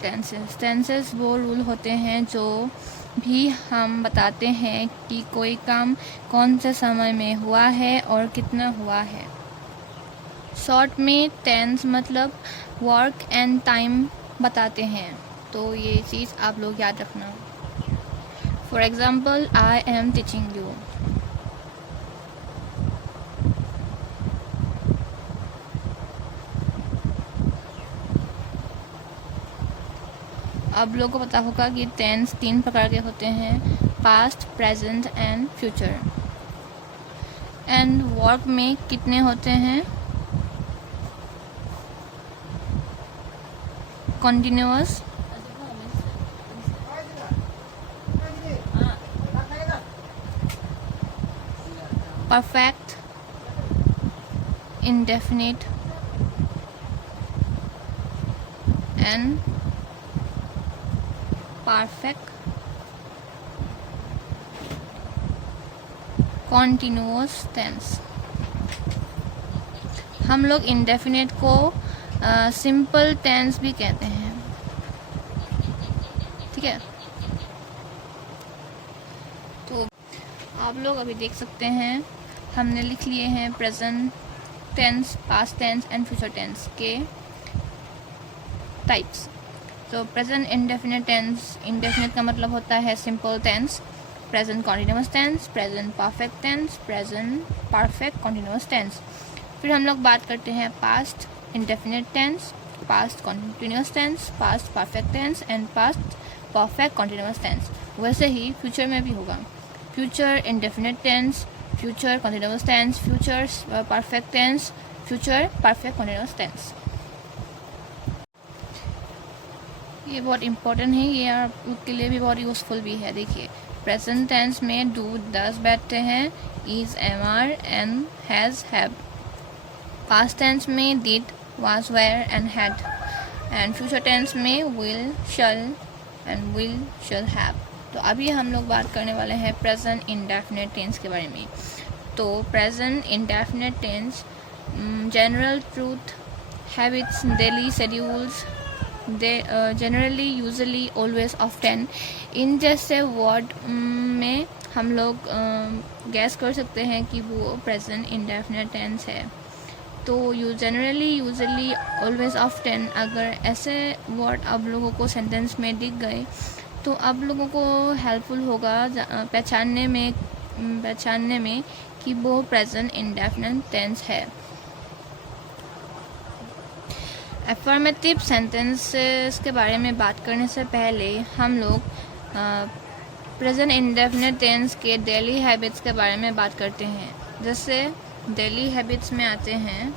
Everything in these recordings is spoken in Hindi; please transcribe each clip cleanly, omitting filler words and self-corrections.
टेंसेस वो रूल होते हैं जो भी हम बताते हैं कि कोई काम कौन से समय में हुआ है और कितना हुआ है। शॉर्ट में टेंस मतलब वर्क एंड टाइम बताते हैं, तो ये चीज़ आप लोग याद रखना। For example, I am teaching you. आप लोगों को पता होगा कि टेंस 3 प्रकार के होते हैं, past, present and future. And work में कितने होते हैं? Continuous, perfect, indefinite and perfect continuous tense. हम लोग इंडेफिनिट को सिंपल टेंस भी कहते हैं, ठीक है। तो आप लोग अभी देख सकते हैं हमने लिख लिए हैं present tense, past tense and future tense के टाइप्स। तो प्रेजेंट इंडेफिनिट टेंस, इंडेफिनिट का मतलब होता है simple tense, present continuous tense, present perfect tense, present perfect continuous tense. फिर हम लोग बात करते हैं past indefinite tense, past continuous tense, past perfect tense and past perfect continuous tense. वैसे ही फ्यूचर में भी होगा, future indefinite tense, future continuous tense, future perfect tense, future perfect continuous tense. ये बहुत इंपॉर्टेंट है, ये आप लोग के लिए भी बहुत यूजफुल भी है। देखिए, प्रेजेंट टेंस में डू डज बैठते हैं, is, am, are and has, have. Past tense में did, was, were and had. And future tense में will, shall and will, shall have. तो अभी हम लोग बात करने वाले हैं प्रेजेंट इंडेफिनिट टेंस के बारे में। तो present indefinite tense general truth, habits, daily schedules, generally, usually, always, often, इन जैसे वर्ड में हम लोग गैस कर सकते हैं कि वो प्रेजेंट इंडेफिनिट टेंस है। तो जनरली, यूजुअली, ऑलवेज, ऑफ्टन, अगर ऐसे वर्ड आप लोगों को सेंटेंस में दिख गए तो आप लोगों को हेल्पफुल होगा पहचानने में कि वो प्रेजेंट इंडेफिनिट टेंस है। अफर्मेटिव सेंटेंसेस के बारे में बात करने से पहले हम लोग प्रेजेंट इंडेफिनिट टेंस के डेली हैबिट्स के बारे में बात करते हैं। जैसे डेली हैबिट्स में आते हैं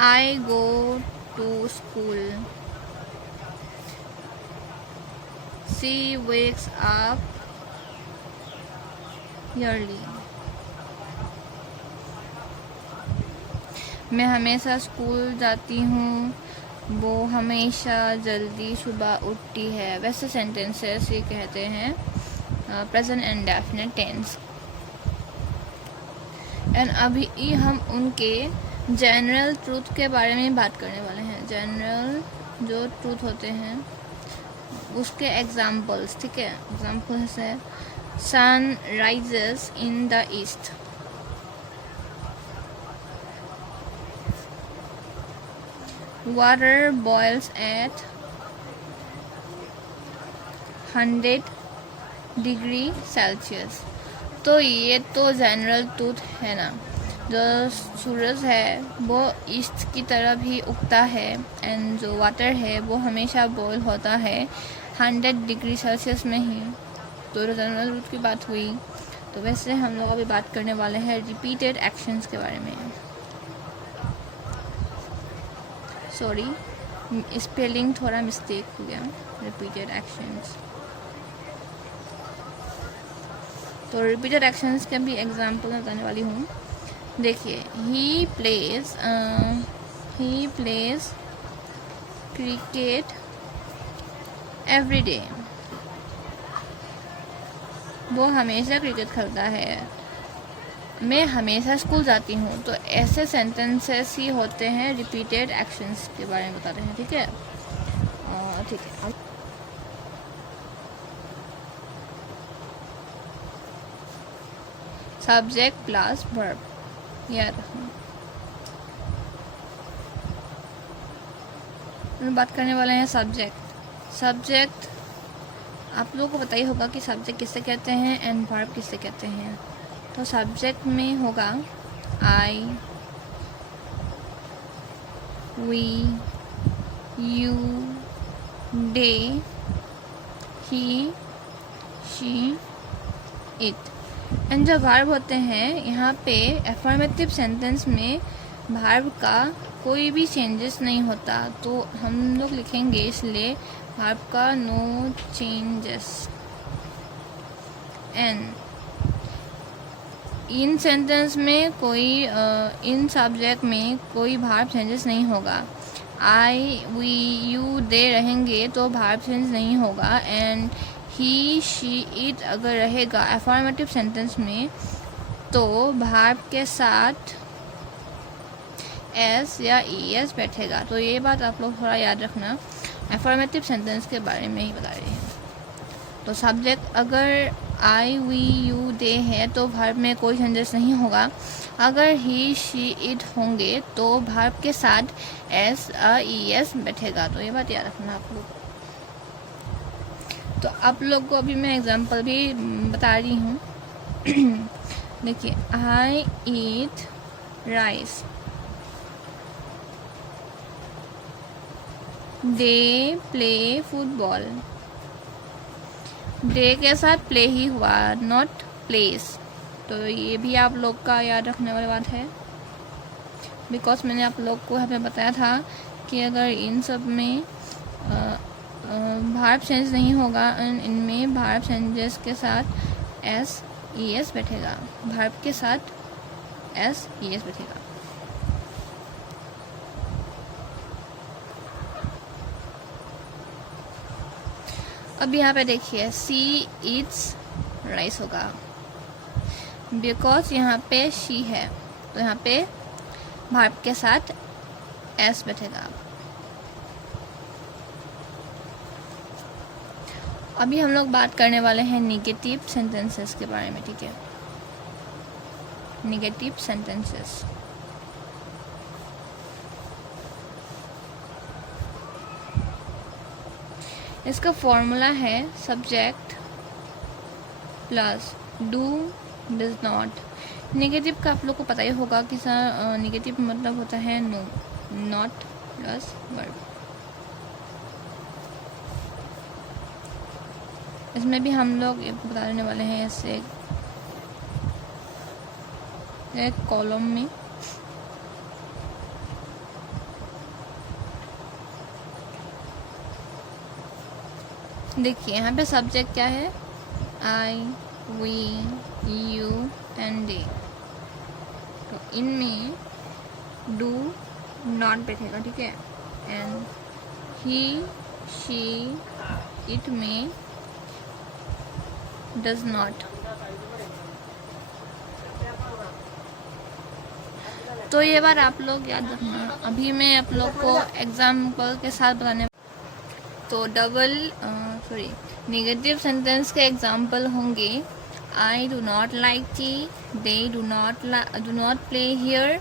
I go to school, she wakes up early, मैं हमेशा स्कूल जाती हूँ, वो हमेशा जल्दी सुबह उठती है। वैसे सेंटेंसेस ये कहते हैं प्रेजेंट इंडेफिनिट टेंस। एंड अभी हम उनके जनरल ट्रूथ के बारे में बात करने वाले हैं। जनरल जो ट्रूथ होते हैं उसके एग्जाम्पल्स, ठीक है। एग्जाम्पल्स है sun rises in the east, water boils at 100 degree Celsius. तो ये तो जनरल ट्रूथ है ना, जो सूरज है वो ईस्ट की तरफ ही उगता है एंड जो वाटर है वो हमेशा बॉयल होता है 100 डिग्री सेल्सियस में ही। तो जनरल ट्रूथ की बात हुई। तो वैसे हम लोग अभी बात करने वाले हैं रिपीटेड एक्शंस के बारे में। सॉरी, स्पेलिंग थोड़ा मिस्टेक हो गया, रिपीटेड एक्शंस। तो रिपीटेड एक्शंस के भी एग्जाम्पल बताने वाली हूँ। देखिए, he plays cricket every day, वो हमेशा क्रिकेट खेलता है। मैं हमेशा स्कूल जाती हूँ, तो ऐसे सेंटेंसेस ही होते हैं रिपीटेड एक्शंस के बारे में बताते हैं, ठीक है। ठीक है, सब्जेक्ट प्लस वर्ब, याद रखना। हम बात करने वाले हैं सब्जेक्ट आप लोगों को पता ही होगा कि सब्जेक्ट किससे कहते हैं एंड वर्ब किससे कहते हैं। तो सब्जेक्ट में होगा I, we, you, they, he, she, it. And जो वर्ब होते हैं, यहाँ पे एफर्मेटिव सेंटेंस में वर्ब का कोई भी चेंजेस नहीं होता, तो हम लोग लिखेंगे इसलिए वर्ब का नो चेंजेस। एंड इन सेंटेंस में कोई इन सब्जेक्ट में कोई वर्ब चेंजेस नहीं होगा। आई, वी, यू, दे रहेंगे तो वर्ब चेंज नहीं होगा। एंड ही, शी, इट अगर रहेगा एफर्मेटिव सेंटेंस में तो वर्ब के साथ एस या ई एस बैठेगा। तो ये बात आप लोग थोड़ा याद रखना, एफर्मेटिव सेंटेंस के बारे में ही बता रही हैं। तो सब्जेक्ट अगर आई, वी, यू, दे है तो वर्ब में कोई चेंजेस नहीं होगा। अगर ही, शी, इट होंगे तो वर्ब के साथ एस ई एस बैठेगा। तो ये बात याद रखना आप लोग। तो आप लोग को अभी मैं एग्जांपल भी बता रही हूँ। देखिए, I eat rice, they play football. They के साथ प्ले ही हुआ, नॉट प्लेस। तो ये भी आप लोग का याद रखने वाली बात है, बिकॉज मैंने आप लोग को यहाँ पे बताया था कि अगर इन सब में वर्ब चेंज नहीं होगा, इनमें वर्ब चेंजेस के साथ एस ई एस बैठेगा, वर्ब के साथ एस ई एस बैठेगा। अब यहाँ पे देखिए, सी ईट्स राइस होगा, बिकॉज यहाँ पे शी है तो यहाँ पे वर्ब के साथ एस बैठेगा। अभी हम लोग बात करने वाले हैं निगेटिव सेंटेंसेस के बारे में, ठीक है। निगेटिव सेंटेंसेस, इसका फॉर्मूला है subject plus do, does not. Negative का आप लोग को पता ही होगा कि नेगेटिव मतलब होता है नो, नॉट प्लस वर्ब। इसमें भी हम लोग बताने वाले हैं ऐसे एक कॉलम में। देखिए यहाँ पे सब्जेक्ट क्या है, आई, वी, यू एंड दे। तो इनमें डू नॉट बैठेगा, ठीक है। एंड ही, शी, इट में डज नॉट। तो ये बार आप लोग याद रखना। अभी मैं आप लोग को एग्जाम्पल के साथ बताने, तो नेगेटिव सेंटेंस के एग्जाम्पल होंगे, I do not like tea, they do not play here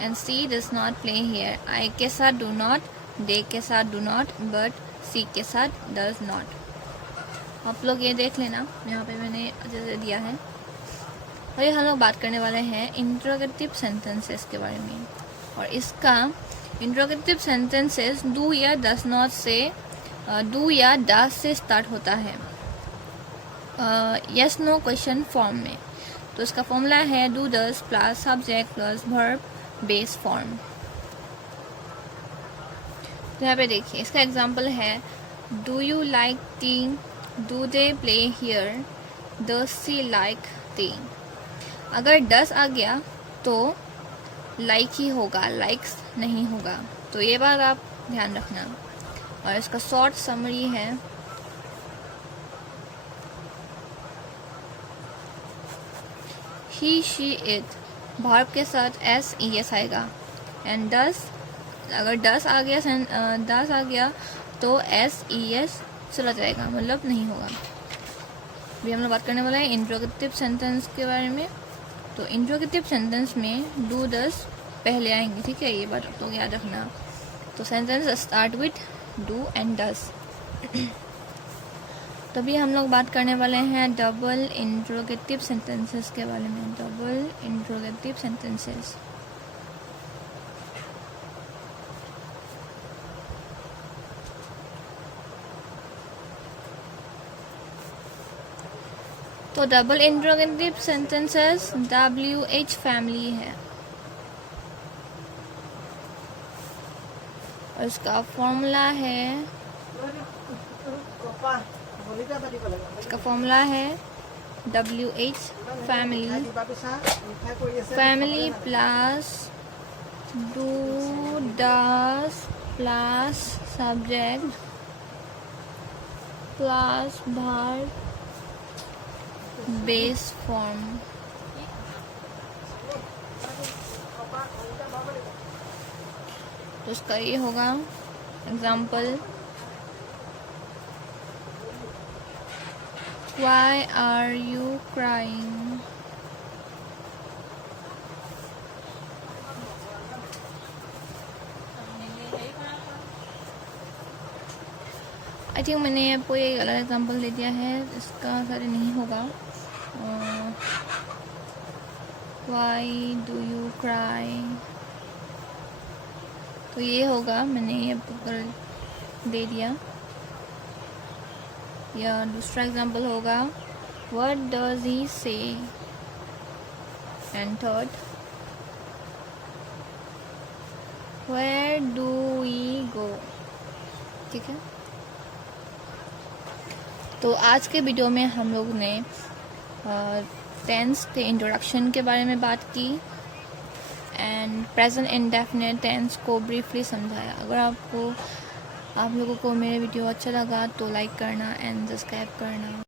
and she does not play here. I के साथ डू नॉट, दे के साथ डू नॉट, बट सी के साथ डज नॉट। आप लोग ये देख लेना, यहाँ पे मैंने अच्छे से दिया है। और ये हम लोग बात करने वाले हैं इंट्रोगेटिव सेंटेंसेस के बारे में। और इसका इंट्रोगेटिव सेंटेंसेस डू या डज नॉट से, डू या डज से स्टार्ट होता है यस नो क्वेश्चन फॉर्म में। तो इसका फॉर्मूला है do does plus subject plus verb base form. तो यहाँ पे देखिए, इसका एग्जांपल है, do you like T, do they play here, does she like T. अगर डज आ गया तो लाइक ही होगा, लाइक्स नहीं होगा। तो ये बात आप ध्यान रखना। और इसका शॉर्ट समरी है, ही शी इट वर्ब के साथ एस ई एस आएगा, एंड डस, अगर डस आ गया तो एस ई एस चला जाएगा, मतलब नहीं होगा। अभी हम लोग बात करने वाला है इंट्रोगेटिव सेंटेंस के बारे में। तो इंट्रोगेटिव सेंटेंस में डू डस पहले आएंगे, ठीक है, ये बात तो याद रखना। तो sentence start with do and does. तभी हम लोग बात करने वाले हैं डबल इंट्रोगेटिव सेंटेंसेस के बारे में। डबल इंट्रोगेटिव सेंटेंसेस, तो double interrogative sentences WH family है, और इसका फॉर्मूला है WH family plus do does plus subject plus verb base form. तो उसका ये होगा example, Why are you crying? I think मैंने आपको ये गलत एग्जाम्पल दे दिया है, इसका सारे नहीं होगा। Why do you cry? तो ये होगा, मैंने ये आपको दे दिया। या दूसरा एग्जाम्पल होगा What does he say? And third Where do we go? ठीक है। तो आज के वीडियो में हम लोग ने टेंस के इंट्रोडक्शन के बारे में बात की एंड प्रेजेंट इंडेफिनिट टेंस को ब्रीफली समझाया। अगर आप लोगों को मेरे वीडियो अच्छा लगा तो लाइक करना एंड सब्सक्राइब करना।